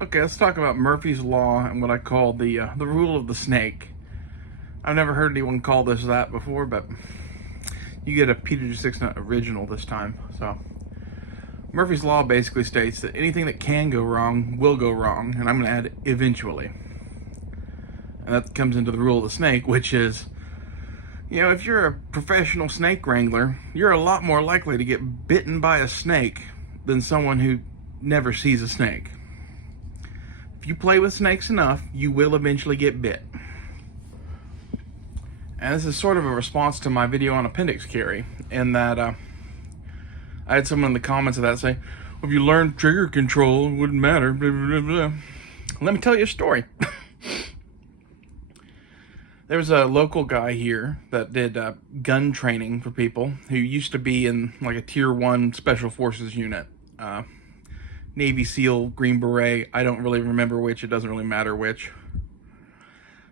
Okay, let's talk about Murphy's Law and what I call the rule of the snake. I've never heard anyone call this that before, but you get a Peter Six Nut original this time. So, Murphy's Law basically states that anything that can go wrong will go wrong, and I'm going to add eventually. And that comes into the rule of the snake, which is, if you're a professional snake wrangler, you're a lot more likely to get bitten by a snake than someone who never sees a snake. If you play with snakes enough, you will eventually get bit. And this is sort of a response to my video on appendix carry, in that I had someone in the comments of that say, well, if you learned trigger control, it wouldn't matter, blah, blah, blah. Let me tell you a story. There was a local guy here that did gun training for people who used to be in like a tier 1 special forces unit. Navy SEAL, Green Beret, I don't really remember which, it doesn't really matter which.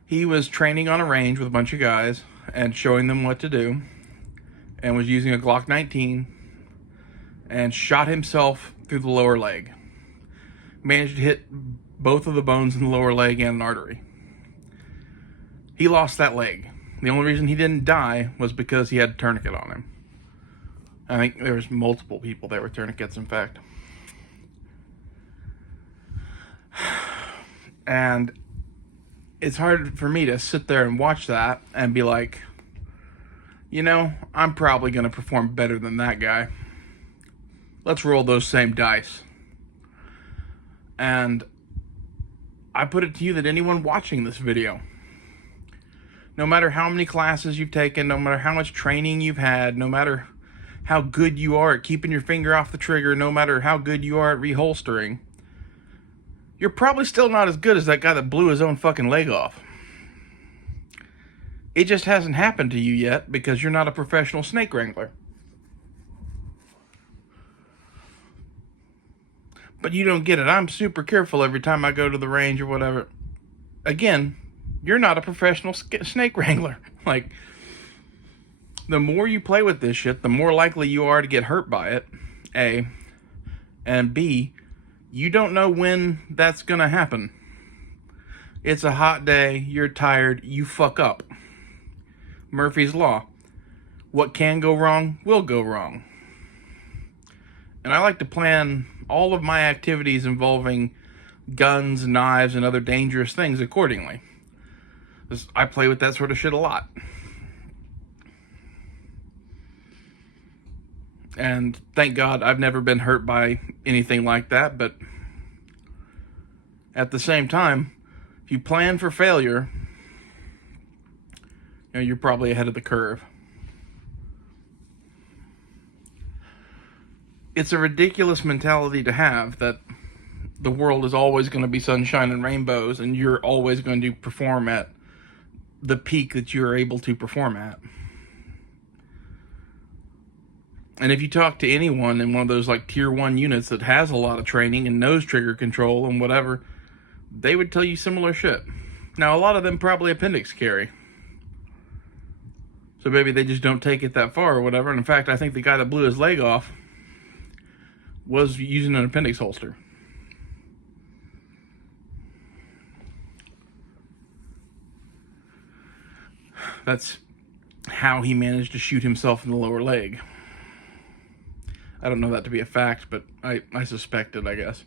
He was training on a range with a bunch of guys and showing them what to do, and was using a Glock 19 and shot himself through the lower leg. Managed to hit both of the bones in the lower leg and an artery. He lost that leg. The only reason he didn't die was because he had a tourniquet on him. I think there was multiple people that were tourniquets, in fact. And it's hard for me to sit there and watch that and be like, I'm probably going to perform better than that guy. Let's roll those same dice. And I put it to you that anyone watching this video, no matter how many classes you've taken, no matter how much training you've had, no matter how good you are at keeping your finger off the trigger, no matter how good you are at reholstering, you're probably still not as good as that guy that blew his own fucking leg off. It just hasn't happened to you yet because you're not a professional snake wrangler. But you don't get it. I'm super careful every time I go to the range or whatever. Again, you're not a professional snake wrangler. Like, the more you play with this shit, the more likely you are to get hurt by it, A. And B, you don't know when that's going to happen. It's a hot day, you're tired, you fuck up. Murphy's Law. What can go wrong will go wrong. And I like to plan all of my activities involving guns, knives, and other dangerous things accordingly. I play with that sort of shit a lot. And thank God I've never been hurt by anything like that, but at the same time, if you plan for failure, you're probably ahead of the curve. It's a ridiculous mentality to have that the world is always going to be sunshine and rainbows and you're always going to perform at the peak that you're able to perform at. And if you talk to anyone in one of those like tier 1 units that has a lot of training and knows trigger control and whatever, they would tell you similar shit. Now, a lot of them probably appendix carry. So maybe they just don't take it that far or whatever. And in fact, I think the guy that blew his leg off was using an appendix holster. That's how he managed to shoot himself in the lower leg. I don't know that to be a fact, but I suspect it, I guess.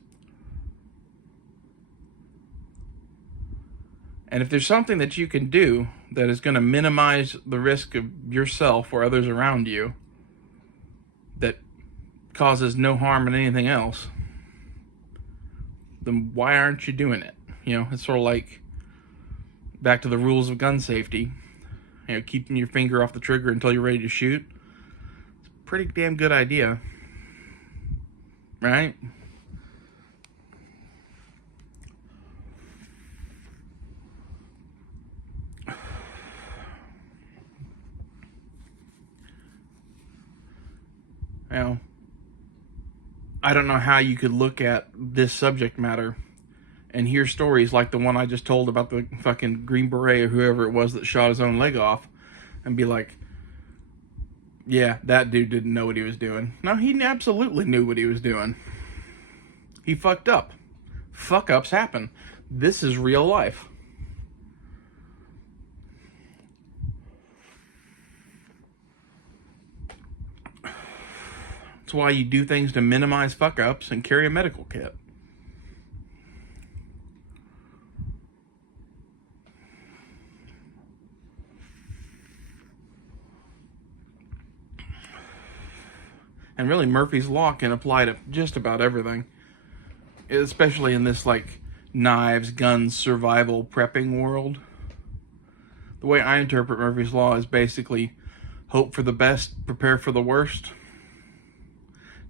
And if there's something that you can do that is going to minimize the risk of yourself or others around you that causes no harm in anything else, then why aren't you doing it? It's sort of like back to the rules of gun safety. Keeping your finger off the trigger until you're ready to shoot. It's a pretty damn good idea. Right? I don't know how you could look at this subject matter and hear stories like the one I just told about the fucking Green Beret or whoever it was that shot his own leg off and be like, yeah, that dude didn't know what he was doing. No, he absolutely knew what he was doing. He fucked up. Fuck ups happen. This is real life. That's why you do things to minimize fuck ups and carry a medical kit. And really, Murphy's Law can apply to just about everything, especially in this like knives, guns, survival, prepping world. The way I interpret Murphy's Law is basically hope for the best, prepare for the worst.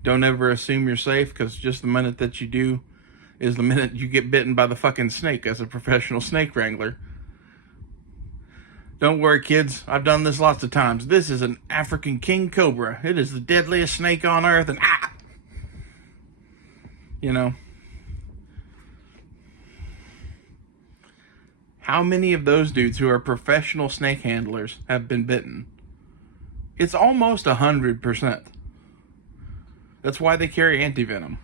Don't ever assume you're safe, because just the minute that you do is the minute you get bitten by the fucking snake as a professional snake wrangler. Don't worry, kids. I've done this lots of times. This is an African king cobra. It is the deadliest snake on earth, and you know. How many of those dudes who are professional snake handlers have been bitten? It's almost 100%. That's why they carry antivenom.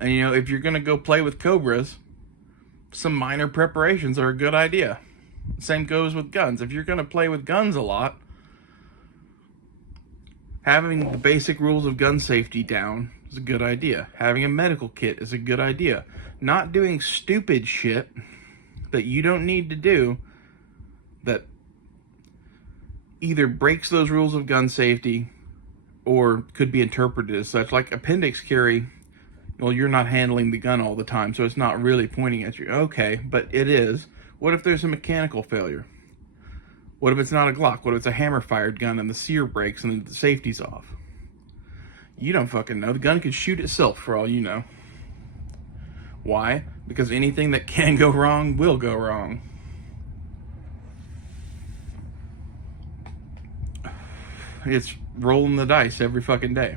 And you know, if you're gonna go play with cobras, some minor preparations are a good idea. Same goes with guns. If you're gonna play with guns a lot, having the basic rules of gun safety down is a good idea. Having a medical kit is a good idea. Not doing stupid shit that you don't need to do that either breaks those rules of gun safety or could be interpreted as such. Like appendix carry, well, you're not handling the gun all the time, so it's not really pointing at you. Okay, but it is. What if there's a mechanical failure? What if it's not a Glock? What if it's a hammer-fired gun and the sear breaks and the safety's off? You don't fucking know. The gun could shoot itself for all you know. Why? Because anything that can go wrong will go wrong. It's rolling the dice every fucking day.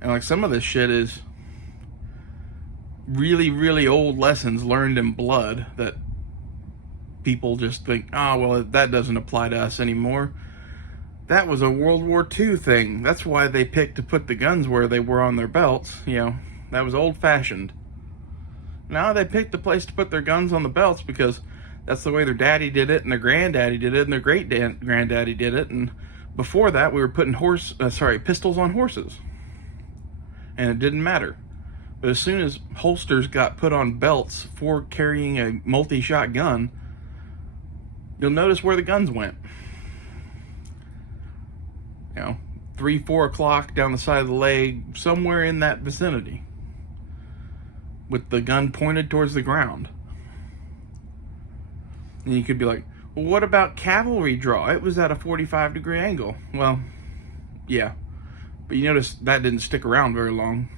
And like some of this shit is really, really old lessons learned in blood that people just think, oh, well, that doesn't apply to us anymore. That was a World War II thing. That's why they picked to put the guns where they were on their belts. You know, that was old-fashioned. Now they picked the place to put their guns on the belts because that's the way their daddy did it, and their granddaddy did it, and their great-granddaddy did it. And before that, we were putting pistols on horses. And it didn't matter. But as soon as holsters got put on belts for carrying a multi-shot gun, you'll notice where the guns went. You know, 3, 4 o'clock down the side of the leg, somewhere in that vicinity, with the gun pointed towards the ground. And you could be like, well, what about cavalry draw? It was at a 45-degree angle. Well, yeah. But you notice that didn't stick around very long.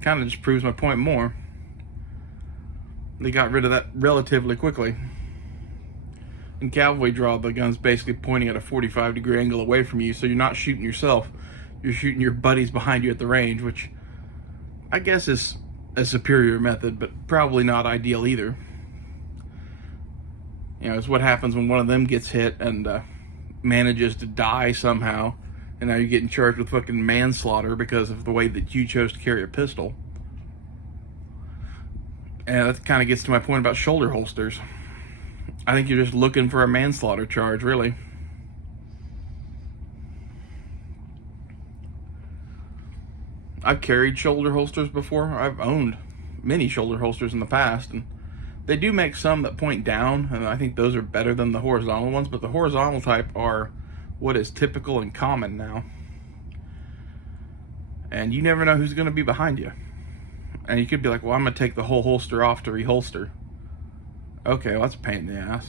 Kind of just proves my point more. They got rid of that relatively quickly. In cavalry draw, the gun's basically pointing at a 45-degree angle away from you, so you're not shooting yourself. You're shooting your buddies behind you at the range, which I guess is a superior method, but probably not ideal either. You know, it's what happens when one of them gets hit and manages to die somehow. And now you're getting charged with fucking manslaughter because of the way that you chose to carry a pistol. And that kind of gets to my point about shoulder holsters. I think you're just looking for a manslaughter charge, really. I've carried shoulder holsters before. I've owned many shoulder holsters in the past, and they do make some that point down, and I think those are better than the horizontal ones, but the horizontal type are what is typical and common now. And you never know who's going to be behind you. And you could be like, well, I'm going to take the whole holster off to reholster. Okay, well, that's a pain in the ass.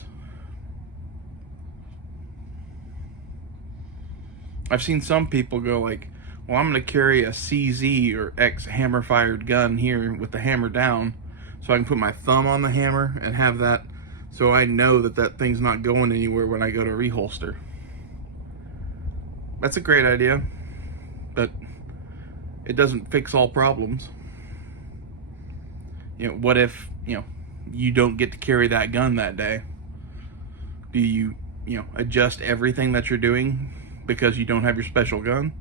I've seen some people go like, well, I'm going to carry a CZ or X hammer-fired gun here with the hammer down so I can put my thumb on the hammer and have that so I know that that thing's not going anywhere when I go to reholster. That's a great idea, but it doesn't fix all problems. You know, what if, you know, you don't get to carry that gun that day? Do you, adjust everything that you're doing because you don't have your special gun?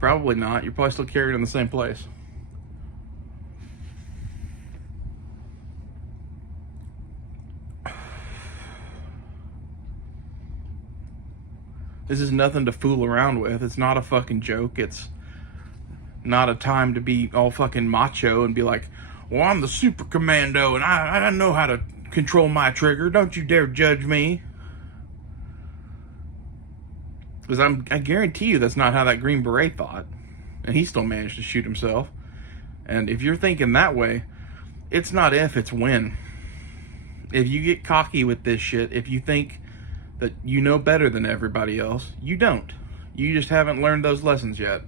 Probably not. You're probably still carrying it in the same place. This is nothing to fool around with. It's not a fucking joke. It's not a time to be all fucking macho and be like, well, I'm the super commando and I know how to control my trigger. Don't you dare judge me. Because I guarantee you that's not how that Green Beret thought. And he still managed to shoot himself. And if you're thinking that way, it's not if, it's when. If you get cocky with this shit, if you think that you know better than everybody else, you don't. You just haven't learned those lessons yet.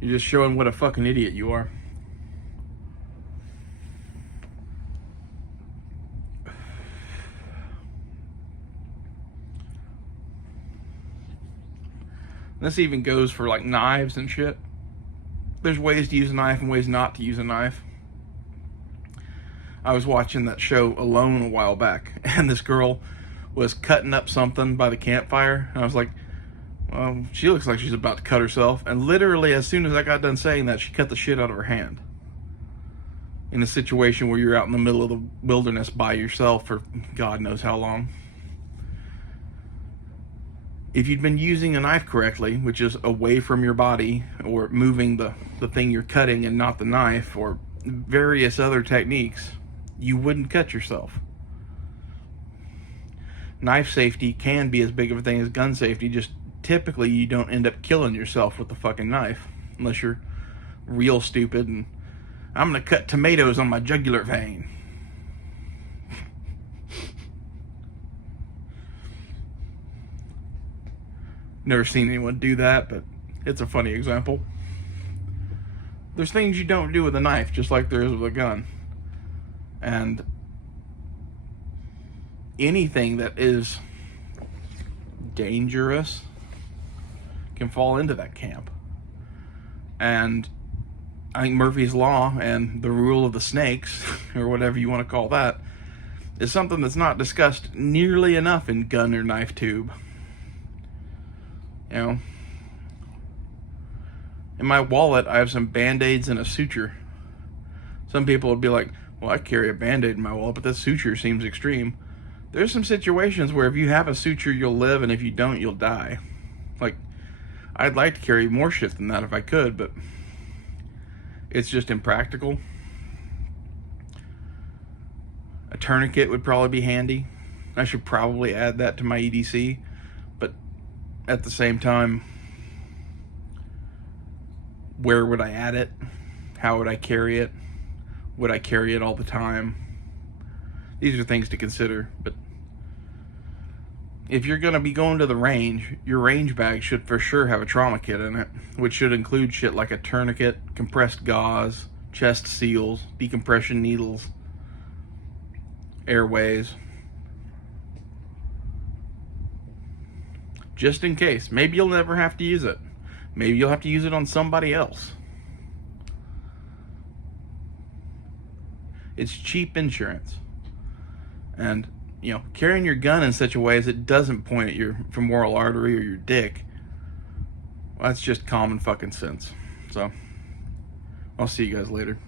You're just showing what a fucking idiot you are. This even goes for like knives and shit. There's ways to use a knife and ways not to use a knife. I was watching that show Alone a while back, and this girl was cutting up something by the campfire, and I was like, well, she looks like she's about to cut herself. And literally, as soon as I got done saying that, she cut the shit out of her hand. In a situation where you're out in the middle of the wilderness by yourself for God knows how long. If you'd been using a knife correctly, which is away from your body, or moving the thing you're cutting and not the knife, or various other techniques, you wouldn't cut yourself. Knife safety can be as big of a thing as gun safety, just typically you don't end up killing yourself with the fucking knife, unless you're real stupid and I'm gonna cut tomatoes on my jugular vein. Never seen anyone do that, but it's a funny example. There's things you don't do with a knife, just like there is with a gun. And anything that is dangerous can fall into that camp. And I think Murphy's Law and the rule of the snakes, or whatever you want to call that, is something that's not discussed nearly enough in gun or knife tube. You know, in my wallet, I have some Band-Aids and a suture. Some people would be like, well, I carry a Band-Aid in my wallet, but this suture seems extreme. There's some situations where if you have a suture, you'll live, and if you don't, you'll die. Like, I'd like to carry more shit than that if I could, but it's just impractical. A tourniquet would probably be handy. I should probably add that to my EDC, but at the same time, where would I add it? How would I carry it? Would I carry it all the time? These are things to consider, but if you're going to be going to the range, your range bag should for sure have a trauma kit in it, which should include shit like a tourniquet, compressed gauze, chest seals, decompression needles, airways. Just in case. Maybe you'll never have to use it. Maybe you'll have to use it on somebody else. It's cheap insurance. And, carrying your gun in such a way as it doesn't point at your femoral artery or your dick, well, that's just common fucking sense. So, I'll see you guys later.